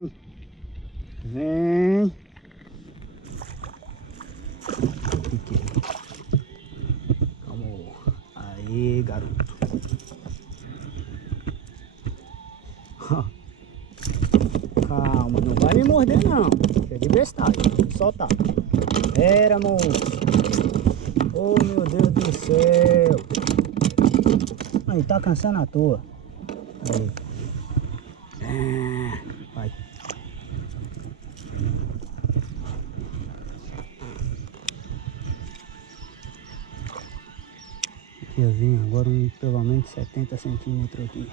Vem. Vamos. Aí, garoto. Calma, não vai me morder não. É de bestagem. Solta. Era, moço. Oh, meu Deus do céu. Aí, tá cansando à toa. Aí. Vai. Aqui eu vim agora pelo menos 70 centímetros aqui.